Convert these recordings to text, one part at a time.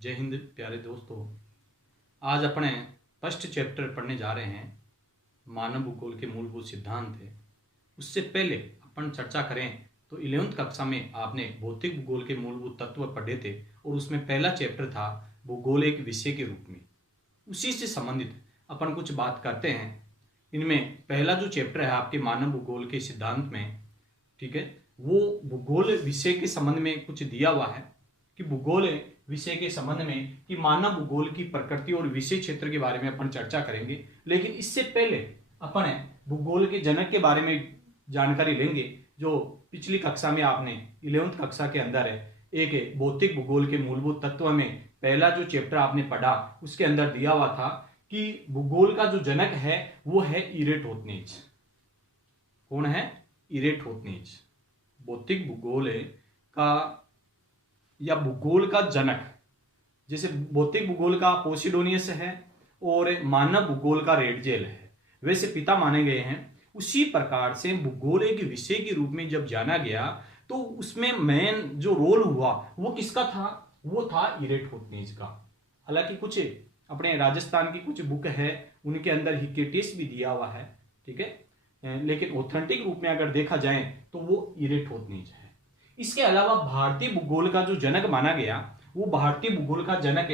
जय हिंद प्यारे दोस्तों। आज अपने फर्स्ट चैप्टर पढ़ने जा रहे हैं। मानव भूगोल के मूलभूत सिद्धांत है। उससे पहले अपन चर्चा करें तो 11वीं कक्षा में आपने भौतिक भूगोल के मूलभूत तत्व पढ़े थे और उसमें पहला चैप्टर था भूगोल एक विषय के रूप में। उसी से संबंधित अपन कुछ बात करते हैं। इनमें पहला जो चैप्टर है आपके मानव भूगोल के सिद्धांत में, ठीक है, वो भूगोल विषय के संबंध में कुछ दिया हुआ है कि भूगोल विषय के संबंध में कि मानव भूगोल की प्रकृति और विषय क्षेत्र के बारे में अपन चर्चा करेंगे। लेकिन इससे पहले अपन भूगोल के जनक के बारे में जानकारी लेंगे, जो पिछली कक्षा में आपने 11वीं कक्षा के अंदर है एक भौतिक भूगोल के मूलभूत तत्व में पहला जो चैप्टर आपने पढ़ा उसके अंदर दिया हुआ था कि भूगोल का जो जनक है वो है इरेटोथनीज। कौन है? इरेटोथनीज। भौतिक भूगोल का या भूगोल का जनक, जैसे भौतिक भूगोल का पोसिडोनियस है और मानव भूगोल का रेडजेल है, वैसे पिता माने गए हैं। उसी प्रकार से भूगोल एक विषय के रूप में जब जाना गया तो उसमें मेन जो रोल हुआ वो किसका था? वो था इरेटोथनीज का। हालांकि कुछ अपने राजस्थान की कुछ बुक है उनके अंदर हिकेटिस भी दिया हुआ है, ठीक है, लेकिन ऑथेंटिक रूप में अगर देखा जाए तो वो इरेटोथनीज है। इसके अलावा भारतीय भूगोल का जो जनक माना गया वो भारतीय भूगोल का जनक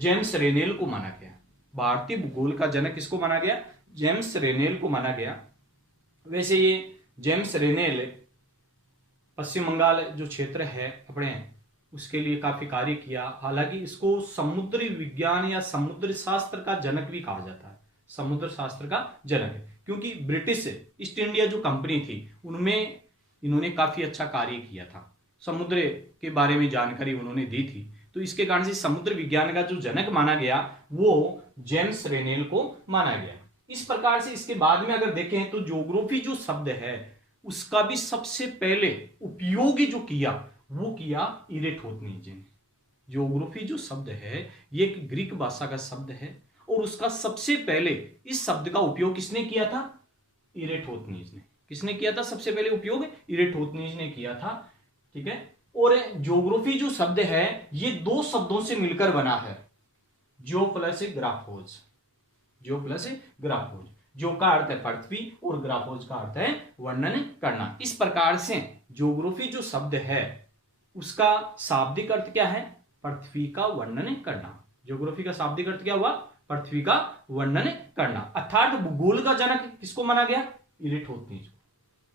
जेम्स रेनेल को माना गया। भारतीय भूगोल का जनक किसको माना गया? जेम्स रेनेल को माना गया। वैसे ये जेम्स रेनेल पश्चिम बंगाल जो क्षेत्र है अपने उसके लिए काफी कार्य किया। हालांकि इसको समुद्री विज्ञान या समुद्र शास्त्र का जनक भी कहा जाता है। समुद्र शास्त्र का जनक है क्योंकि ब्रिटिश ईस्ट इंडिया जो कंपनी थी उनमें इन्होंने काफी अच्छा कार्य किया था, समुद्र के बारे में जानकारी उन्होंने दी थी। तो इसके कारण से समुद्र विज्ञान का जो जनक माना गया वो जेम्स रेनेल को माना गया। इस प्रकार से इसके बाद में अगर देखें तो ज्योग्राफी जो शब्द है उसका भी सबसे पहले उपयोग जो किया वो किया इरेटोथनीज ने। ज्योग्राफी जो शब्द है ये एक ग्रीक भाषा का शब्द है और उसका सबसे पहले इस शब्द का उपयोग किसने किया था? इरेटोथनीज ने। किसने किया था सबसे पहले उपयोग? इरेटोथनीज ने किया था, ठीक है। और ज्योग्राफी जो शब्द है ये दो शब्दों से मिलकर बना है, ज्यो प्लस ग्राफोज। ज्यो प्लस ग्राफोज, जो का अर्थ है पृथ्वी और ग्राफोज का अर्थ है वर्णन करना। इस प्रकार से ज्योग्राफी जो शब्द है उसका शाब्दिक अर्थ क्या है? पृथ्वी का वर्णन करना। ज्योग्राफी का शाब्दिक अर्थ क्या हुआ? पृथ्वी का वर्णन करना। अर्थात भूगोल का जनक किसको माना गया? इरेटोथनीज।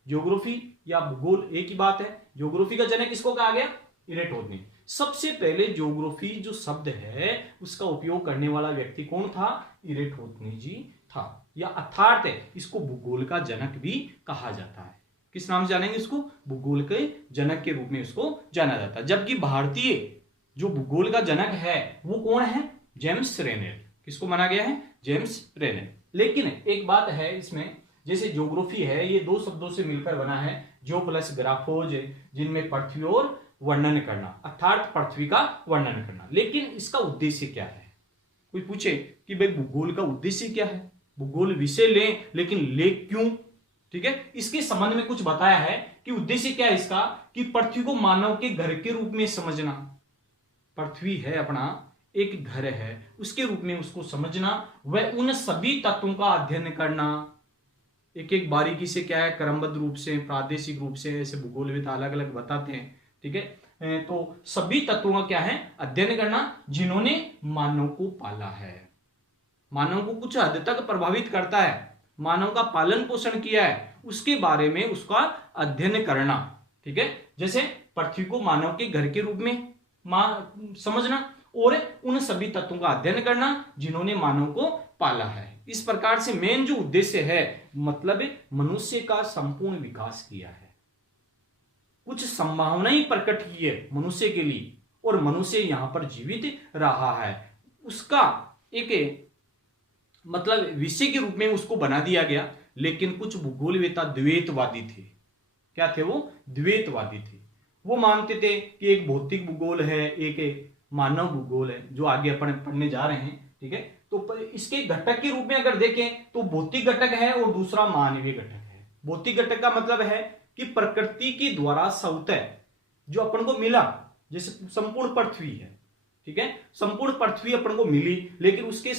ज्योग्राफी या भूगोल एक ही बात है। ज्योग्राफी का जनक किसको कहा गया? इरेटोथनीज। सबसे पहले ज्योग्राफी जो शब्द है उसका उपयोग करने वाला व्यक्ति कौन था? इरेटोथनीज जी था। या अर्थात इसको भूगोल का जनक भी कहा जाता है। किस नाम से जानेंगे इसको? भूगोल के जनक के रूप में इसको जाना जाता है। जबकि भारतीय जो भूगोल का जनक है वो कौन है? जेम्स रेनेल। किसको माना गया है? जेम्स रेनेल। लेकिन एक बात है इसमें, जैसे ज्योग्राफी है ये दो शब्दों से मिलकर बना है, ज्यो प्लस ग्राफोज, जिनमें पृथ्वी और वर्णन करना, अर्थात पृथ्वी का वर्णन करना। लेकिन इसका उद्देश्य क्या है? कोई पूछे कि भाई भूगोल का उद्देश्य क्या है? भूगोल विषय लें लेकिन ले क्यों? ठीक है, इसके संबंध में कुछ बताया है कि उद्देश्य क्या है इसका, कि पृथ्वी को मानव के घर के रूप में समझना। पृथ्वी है अपना एक घर है, उसके रूप में उसको समझना, वह उन सभी तत्वों का अध्ययन करना। एक एक बारीकी से क्या है, क्रमबद्ध रूप से, प्रादेशिक रूप से, ऐसे भूगोलविद अलग अलग बताते हैं, ठीक है। तो सभी तत्वों का क्या है? अध्ययन करना, जिन्होंने मानव को पाला है, मानव को कुछ हद तक प्रभावित करता है, मानव का पालन पोषण किया है, उसके बारे में उसका अध्ययन करना, ठीक है। जैसे पृथ्वी को मानव के घर के रूप में समझना और उन सभी तत्वों का अध्ययन करना जिन्होंने मानव को पाला है। इस प्रकार से मेन जो उद्देश्य है मतलब मनुष्य का संपूर्ण विकास किया है, कुछ संभावनाएं प्रकट की है मनुष्य के लिए और मनुष्य यहां पर जीवित रहा है, उसका एक मतलब विषय के रूप में उसको बना दिया गया। लेकिन कुछ भूगोलवेता द्वैतवादी थे। क्या थे वो? द्वैतवादी थे। वो मानते थे कि एक भौतिक भूगोल है, एक मानव भूगोल है, जो आगे अपन पढ़ने जा रहे हैं, ठीक है। तो इसके घटक के रूप में अगर देखें तो भौतिक घटक है और दूसरा मानवीय घटक है। भौतिक घटक का मतलब है कि प्रकृति के द्वारा स्वतः जो अपन को मिला, जैसे संपूर्ण पृथ्वी है, ठीक है। संपूर्ण पृथ्वी अपन को मिली, लेकिन उसके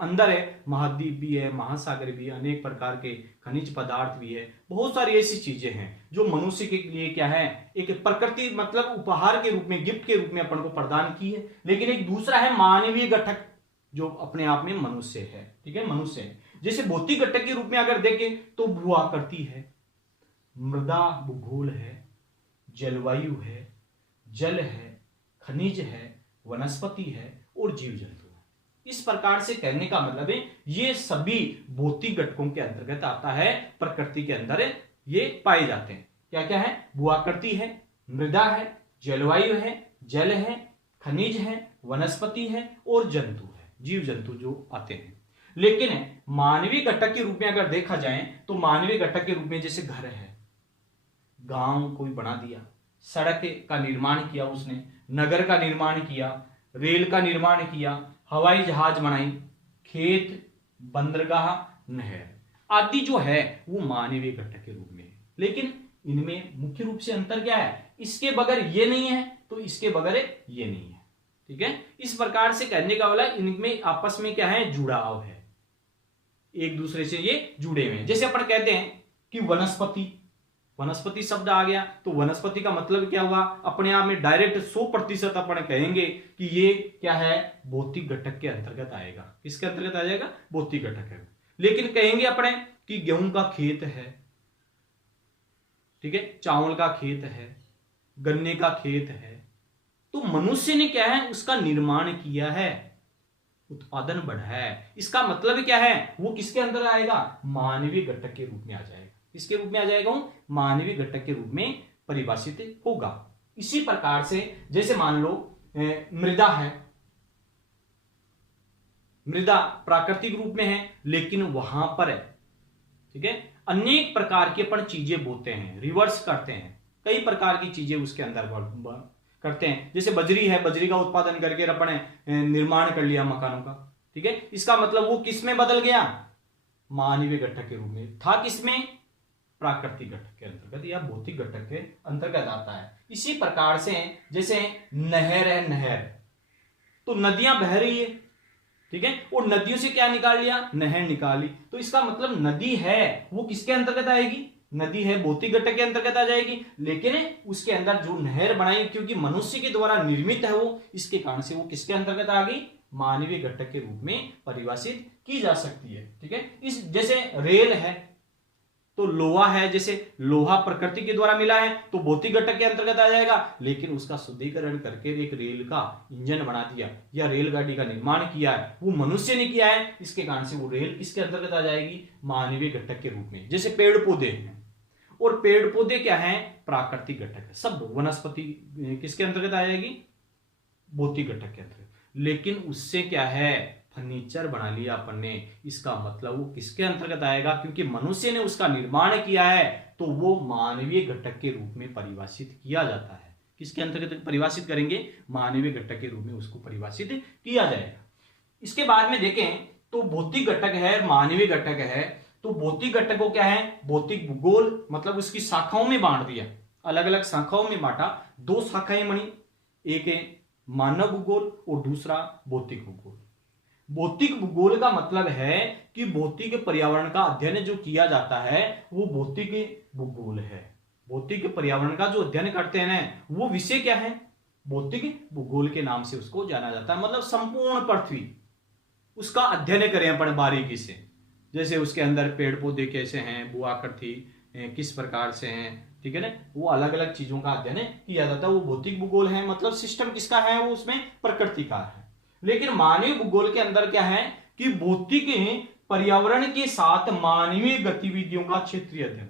अंदर है महाद्वीप भी है, महासागर भी है, अनेक प्रकार के खनिज पदार्थ भी है, बहुत सारी ऐसी चीजें हैं जो मनुष्य के लिए क्या है, एक प्रकृति मतलब उपहार के रूप में, गिफ्ट के रूप में अपन को प्रदान की है। लेकिन एक दूसरा है मानवीय घटक जो अपने आप में मनुष्य है, ठीक है, मनुष्य है। जैसे भौतिक घटक के रूप में अगर देखें तो भू आकृति है, मृदा भूगोल है, जलवायु है, जल है, खनिज है, वनस्पति है और जीव जंतु है। इस प्रकार से कहने का मतलब है ये सभी भौतिक घटकों के अंतर्गत आता है, प्रकृति के अंदर ये पाए जाते हैं। क्या क्या है, भू आकृति है, मृदा है, जलवायु है, जल है, खनिज है, वनस्पति है और जंतु है, जीव जंतु जो आते हैं। लेकिन मानवीय घटक के रूप में अगर देखा जाए तो मानवीय घटक के रूप में जैसे घर है, गांव कोई बना दिया, सड़क का निर्माण किया उसने, नगर का निर्माण किया, रेल का निर्माण किया, हवाई जहाज बनाई, खेत, बंदरगाह, नहर आदि जो है वो मानवीय घटक के रूप में है। लेकिन इनमें मुख्य रूप से अंतर क्या है, इसके बगैर ये नहीं है तो इसके बगैर ये नहीं है, ठीक है। इस प्रकार से कहने का वाला इनमें आपस में क्या है, जुड़ाव है, एक दूसरे से ये जुड़े हुए हैं। जैसे अपन कहते हैं कि वनस्पति, वनस्पति शब्द आ गया तो वनस्पति का मतलब क्या हुआ, अपने आप में डायरेक्ट 100% अपन कहेंगे कि ये क्या है, भौतिक घटक के अंतर्गत आएगा। किसके अंतर्गत आ जाएगा, भौतिक घटक है। लेकिन कहेंगे अपने कि गेहूं का खेत है, ठीक है, चावल का खेत है, गन्ने का खेत है, तो मनुष्य ने क्या है, उसका निर्माण किया है, उत्पादन बढ़ाया है। इसका मतलब क्या है, वो किसके अंदर आएगा, मानवीय घटक के रूप में आ जाएगा। किसके रूप में आ जाएगा, मानवीय घटक के रूप में परिभाषित होगा। इसी प्रकार से जैसे मान लो मृदा है, मृदा प्राकृतिक रूप में है लेकिन वहां पर है, ठीक है, अनेक प्रकार की अपन चीजें बोते हैं, रिवर्स करते हैं, कई प्रकार की चीजें उसके अंदर करते हैं। जैसे बजरी है, बजरी का उत्पादन करके अपन निर्माण कर लिया मकानों का, ठीक है। इसका मतलब वो किस में बदल गया, मानवीय घटक के रूप में था, किसमें, प्राकृतिक घटक के अंतर्गत या भौतिक घटक के अंतर्गत आता है। इसी प्रकार से जैसे नहर है, नहर तो नदियां बह रही है, ठीक है, और नदियों से क्या निकाल लिया, नहर निकाली, तो इसका मतलब नदी है वो किसके अंतर्गत आएगी, नदी है भौतिक घटक के अंतर्गत आ जाएगी। लेकिन उसके अंदर जो नहर बनाई क्योंकि मनुष्य के द्वारा निर्मित है वो, इसके कारण से वो किसके अंतर्गत आ गई, मानवीय घटक के रूप में परिभाषित की जा सकती है, ठीक है। इस जैसे रेल है तो लोहा है, जैसे लोहा प्रकृति के द्वारा मिला है तो भौतिक घटक के अंतर्गत आ जाएगा। लेकिन उसका शुद्धिकरण करके एक रेल का इंजन बना दिया या रेलगाड़ी का निर्माण किया है, वो मनुष्य ने किया है, इसके कारण से वो रेल किसके अंतर्गत आ जाएगी, मानवीय घटक के रूप में। जैसे पेड़ पौधे हैं, और पेड़ पौधे क्या है, प्राकृतिक घटक है, सब वनस्पति किसके अंतर्गत आ जाएगी, भौतिक घटक के अंतर्गत। लेकिन उससे क्या है, फर्नीचर बना लिया अपन ने, इसका मतलब वो किसके अंतर्गत आएगा, क्योंकि मनुष्य ने उसका निर्माण किया है तो वो मानवीय घटक के रूप में परिभाषित किया जाता है। किसके अंतर्गत परिभाषित करेंगे, मानवीय घटक के रूप में उसको परिभाषित किया जाएगा। इसके बाद में देखें तो भौतिक घटक है, मानवीय घटक है, तो भौतिक घटक को क्या है, भौतिक भूगोल मतलब उसकी शाखाओं में बांट दिया, अलग अलग शाखाओं में बांटा, दो शाखाएं बनी, एक है मानव भूगोल और दूसरा भौतिक भूगोल। भौतिक भूगोल का मतलब है कि भौतिक पर्यावरण का अध्ययन जो किया जाता है वो भौतिक भूगोल है। भौतिक पर्यावरण का जो अध्ययन करते हैं वो विषय क्या है, भौतिक भूगोल के नाम से उसको जाना जाता है। मतलब संपूर्ण पृथ्वी उसका अध्ययन करें अपन बारीकी से, जैसे उसके अंदर पेड़ पौधे कैसे हैं, भू आकृति किस प्रकार से हैं, ठीक है ना, वो अलग अलग चीजों का अध्ययन किया जाता है, वो भौतिक भूगोल है। मतलब सिस्टम किसका है, वो उसमें प्रकृति का है। लेकिन मानवीय भूगोल के अंदर क्या है कि भौतिक पर्यावरण के साथ मानवीय गतिविधियों का क्षेत्रीय अध्ययन,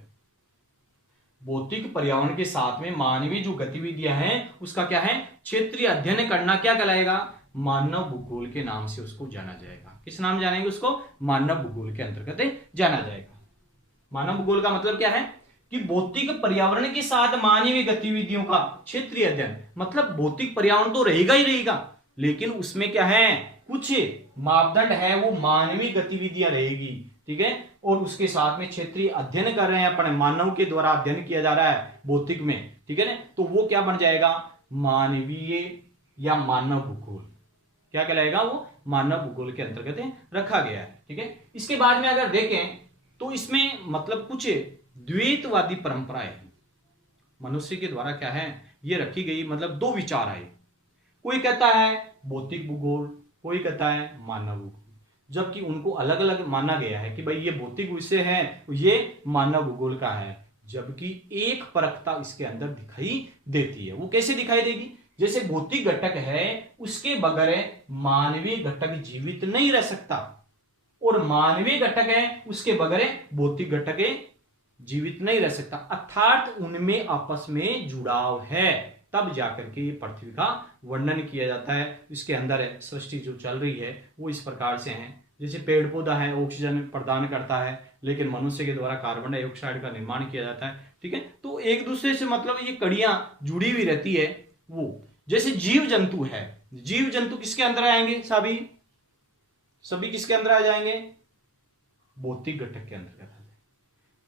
भौतिक पर्यावरण के साथ में मानवीय जो गतिविधियां हैं उसका क्या है, क्षेत्रीय अध्ययन करना क्या कहलाएगा, मानव भूगोल के नाम से उसको जाना जाएगा। किस नाम जानेंगे उसको, मानव भूगोल के अंतर्गत जाना जाएगा। मानव भूगोल का मतलब क्या है कि भौतिक पर्यावरण के साथ मानवीय गतिविधियों का क्षेत्रीय अध्ययन, मतलब भौतिक पर्यावरण तो रहेगा ही रहेगा, लेकिन उसमें क्या है, कुछ मापदंड है, वो मानवीय गतिविधियां रहेगी, ठीक है, और उसके साथ में क्षेत्रीय अध्ययन कर रहे हैं अपन, मानव के द्वारा अध्ययन किया जा रहा है भौतिक में, ठीक है ना, तो वो क्या बन जाएगा, मानवीय या मानव भूगोल, क्या कहलाएगा वो, मानव भूगोल के अंतर्गत रखा गया है। ठीक है, इसके बाद में अगर देखें तो इसमें मतलब कुछ द्वैतवादी परंपराएं मनुष्य के द्वारा क्या है ये रखी गई, मतलब दो विचार आए। कोई कहता है भौतिक भूगोल, कोई कहता है मानव भूगोल, जबकि उनको अलग अलग माना गया है कि भाई ये भौतिक विषय है, ये मानव भूगोल का है, जबकि एक परखता इसके अंदर दिखाई देती है। वो कैसे दिखाई देगी, जैसे भौतिक घटक है उसके बगैर मानवीय घटक जीवित नहीं रह सकता, और मानवीय घटक है उसके बगैर भौतिक घटक जीवित नहीं रह सकता, अर्थात उनमें आपस में जुड़ाव है, तब जाकर के पृथ्वी का वर्णन किया जाता है। इसके अंदर सृष्टि जो चल रही है वो इस प्रकार से है, जैसे पेड़ पौधा है ऑक्सीजन प्रदान करता है, लेकिन मनुष्य के द्वारा कार्बन डाइऑक्साइड का निर्माण किया जाता है। ठीक है, तो एक दूसरे से मतलब ये कड़ियां जुड़ी हुई रहती है। वो जैसे जीव जंतु है, जीव जंतु किसके अंदर आएंगे, सभी किसके अंदर आ जाएंगे, भौतिक घटक के अंतर्गत आ जाएंगे।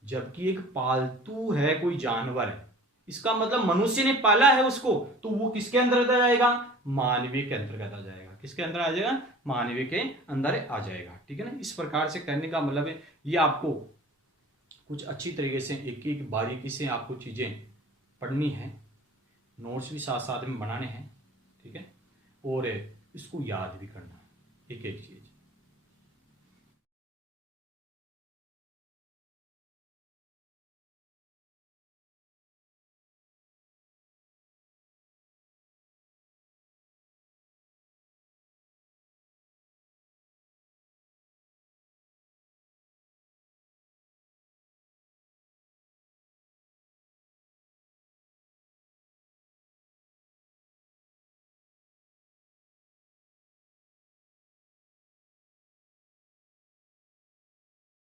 जबकि एक पालतू है कोई जानवर है, इसका मतलब मनुष्य ने पाला है उसको, तो वो किसके अंतर्गत आ जाएगा, मानवीय के अंतर्गत आ जाएगा। किसके अंदर आ जाएगा, मानवीय के अंदर आ जाएगा। ठीक है ना, इस प्रकार से करने का मतलब है ये आपको कुछ अच्छी तरीके से एक एक बारीकी से आपको चीजें पढ़नी है, नोट्स भी साथ साथ में बनाने हैं। ठीक है, और इसको याद भी करना है एक एक चीज।